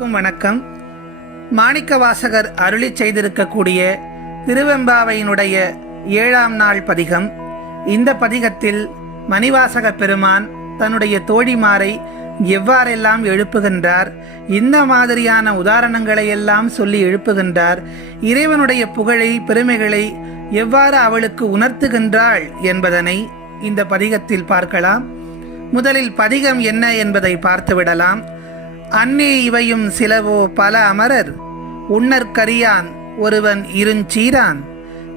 வணக்கம். மாணிக்கவாசகர் அருளி செய்திருக்கக்கூடிய திருவெம்பாவையினுடைய 7ஆம் நாள் பதிகம். இந்த பதிகத்தில் மணிவாசக பெருமான் தன்னுடைய தோழிமாரை எவ்வாறெல்லாம் எழுப்புகின்றார், இந்த மாதிரியான உதாரணங்களை எல்லாம் சொல்லி எழுப்புகின்றார், இறைவனுடைய புகழை பெருமைகளை எவ்வாறு அவளுக்கு உணர்த்துகின்றாள் என்பதனை இந்த பதிகத்தில் பார்க்கலாம். முதலில் பதிகம் என்ன என்பதை பார்த்துவிடலாம். அன்னே இவையும் சிலவோ பல அமரர், உன்னற்கரியான் ஒருவன் இருஞ்சீரான்,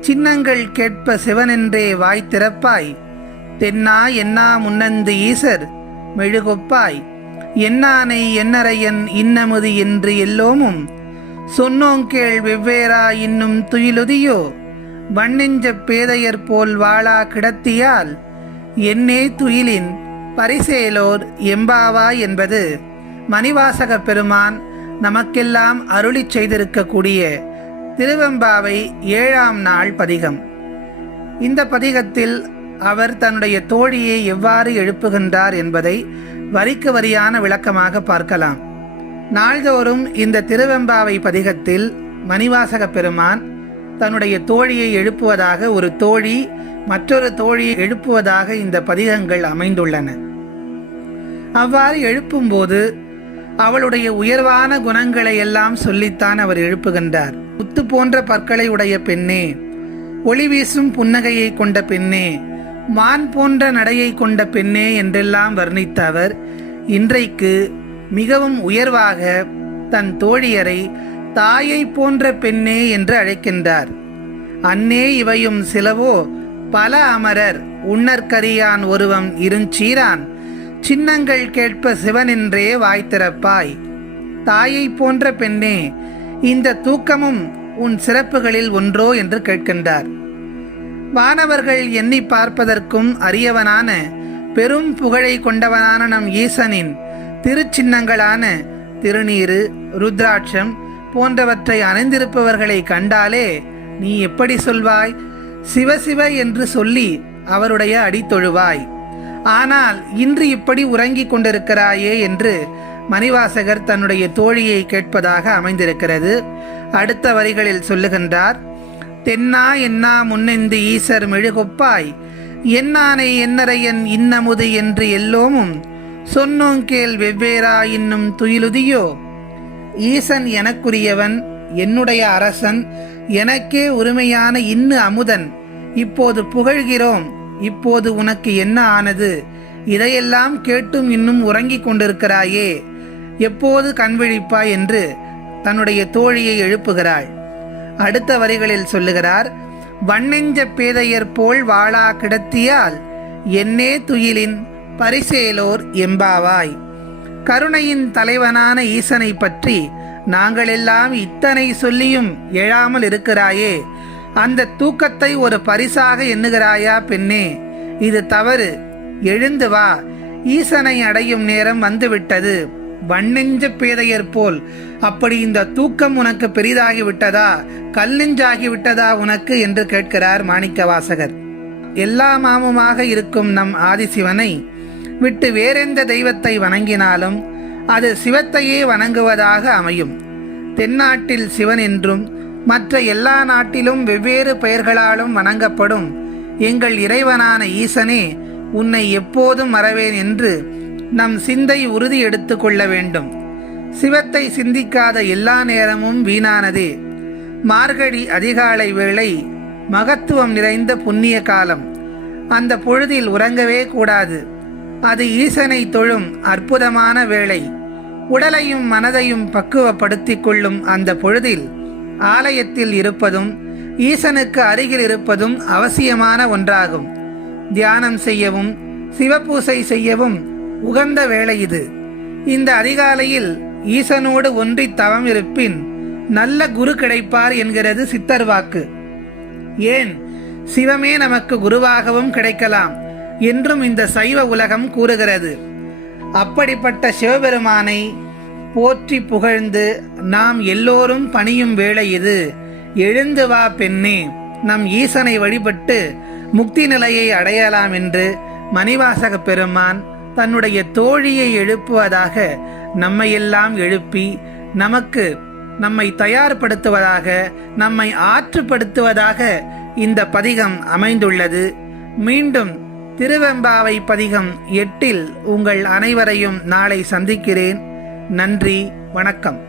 சின்னங்கள் கேட்ப சிவனென்றே வாய் திறப்பாய், தென்னா என்னா முன்னந்து ஈசர் மெழுகொப்பாய், என்னானை என்னரையன் இன்னமுது என்று எல்லோமும், சொன்னோங்கேள் வெவ்வேறா இன்னும் துயிலுதியோ, வண்ணெஞ்ச பேதையர் போல் வாழா கிடத்தியால், என்னே துயிலின் பரிசேலோர் எம்பாவா என்பது மணிவாசக பெருமான் நமக்கெல்லாம் அருளி செய்திருக்கக்கூடிய திருவெம்பாவை 7ஆம் நாள் பதிகம். இந்த பதிகத்தில் அவர் தன்னுடைய தோழியை எவ்வாறு எழுப்புகின்றார் என்பதை வரிக்கு வரியான விளக்கமாக பார்க்கலாம். நாள்தோறும் இந்த திருவெம்பாவை பதிகத்தில் மணிவாசக பெருமான் தன்னுடைய தோழியை எழுப்புவதாக, ஒரு தோழி மற்றொரு தோழியை எழுப்புவதாக இந்த பதிகங்கள் அமைந்துள்ளன. அவ்வாறு எழுப்பும்போது அவளுடைய உயர்வான குணங்களை எல்லாம் சொல்லித்தான் அவர் எழுப்புகின்றார். முத்து போன்ற பற்களை உடைய பெண்ணே, ஒளி வீசும் புன்னகையை கொண்ட பெண்ணே, மான் போன்ற நடையை கொண்ட பெண்ணே என்றெல்லாம் வர்ணித்த அவர் இன்றைக்கு மிகவும் உயர்வாக தன் தோழியரை தாயை போன்ற பெண்ணே என்று அழைக்கின்றார். அன்னே இவையும் சிலவோ பல அமரர், உன்னற்கரியான் ஒருவன் இருஞ்சீரான், சின்னங்கள் கேட்ப சிவனென்றே வாய் திறப்பாய். தாயை போன்ற பெண்ணே, இந்த தூக்கமும் உன் சிறப்புகளில் ஒன்றோ என்று கேட்கின்றார். வானவர்கள் எண்ணி பார்ப்பதற்கும் அரியவனான பெரும் புகழை கொண்டவனான நம் ஈசனின் திருச்சின்னங்களான திருநீறு, ருத்ராட்சம் போன்றவற்றை அணிந்திருப்பவர்களை கண்டாலே நீ எப்படி சொல்வாய்? சிவசிவ என்று சொல்லி அவருடைய அடித்தொழுவாய். ஆனால் இன்று இப்படி உறங்கிக் கொண்டிருக்கிறாயே என்று மணிவாசகர் தன்னுடைய தோழியை கேட்பதாக அமைந்திருக்கிறது. அடுத்த வரிகளில் சொல்லுகின்றார். தென்னா என்னா முன்னெந்து ஈசர் மெழுகொப்பாய், என்னானை என்னரையன் இன்னமுது என்று எல்லோமும், சொன்னோங்கேள் வெவ்வேறா இன்னும் துயிலுதியோ. ஈசன் எனக்குரியவன், என்னுடைய அரசன், எனக்கே உரிமையான இன்னு அமுதன், இப்போது புகழ்கிறோம், இப்போது உனக்கு என்ன ஆனது? இதையெல்லாம் கேட்டும் இன்னும் உறங்கிக் கொண்டிருக்கிறாயே, எப்போது கண்விழிப்பாய் என்று தன்னுடைய தோழியை எழுப்புகிறாள். அடுத்த வரிகளில் சொல்லுகிறார். வண்ணெஞ்ச பேதையர் போல் வாழா கிடத்தியால், என்னே துயிலின் பரிசேலோர் எம்பாவாய். கருணையின் தலைவனான ஈசனை பற்றி நாங்களெல்லாம் இத்தனை சொல்லியும் எழாமல் இருக்கிறாயே, அந்த தூக்கத்தை ஒரு பரிசாக எண்ணுகிறாயா பெண்ணே? இது தவறு, எழுந்து வா, ஈசனை அடையும் நேரம் வந்துவிட்டது. வண்ணெஞ்ச பேதையர் போல், அப்படி இந்த தூக்கம் உனக்கு பெரிதாகிவிட்டதா, கல்லெஞ்சாகிவிட்டதா உனக்கு என்று கேட்கிறார் மாணிக்கவாசகர். எல்லா மாமுமாக இருக்கும் நம் ஆதிசிவனை விட்டு வேறெந்த தெய்வத்தை வணங்கினாலும் அது சிவத்தையே வணங்குவதாக அமையும். தென்னாட்டில் சிவன் என்றும் மற்ற எல்லா நாட்டிலும் வெவ்வேறு பெயர்களாலும் வணங்கப்படும் எங்கள் இறைவனான ஈசனே, உன்னை எப்போதும் மறவேன் என்று நம் சிந்தை உறுதி எடுத்து கொள்ள வேண்டும். சிவத்தை சிந்திக்காத எல்லா நேரமும் வீணானதே. மார்கழி அதிகாலை வேளை மகத்துவம் நிறைந்த புண்ணிய காலம். அந்த பொழுதில் உறங்கவே கூடாது. அது ஈசனை தொழும் அற்புதமான வேளை. உடலையும் மனதையும் பக்குவப்படுத்திக் கொள்ளும் அந்த பொழுதில் ஆலயத்தில் இருப்பதும் ஈசனுக்கு அருகில் இருப்பதும் அவசியமான ஒன்றாகும். தியானம் செய்யவும் சிவபூசை செய்யவும் உகந்த வேளை இது. இந்த அதிகாலையில் ஈசனோடு ஒன்றி தவம் இருப்பின் நல்ல குரு கிடைப்பார் என்கிறது சித்தர் வாக்கு. ஏன், சிவமே நமக்கு குருவாகவும் கிடைக்கலாம் என்றும் இந்த சைவ உலகம் கூறுகிறது. அப்படிப்பட்ட சிவபெருமானை போற்றி புகழ்ந்து நாம் எல்லோரும் பணியும் வேளை இது. எழுந்து வா பெண்ணே, நம் ஈசனை வழிபட்டு முக்தி நிலையை அடையலாம் என்று மணிவாசக பெருமான் தன்னுடைய தோழியை எழுப்புவதாக நம்மையெல்லாம் எழுப்பி நம்மை தயார்படுத்துவதாக, நம்மை ஆற்றுப்படுத்துவதாக இந்த பதிகம் அமைந்துள்ளது. மீண்டும் திருவெம்பாவை பதிகம் 8 உங்கள் அனைவரையும் நாளை சந்திக்கிறேன். நன்றி, வணக்கம்.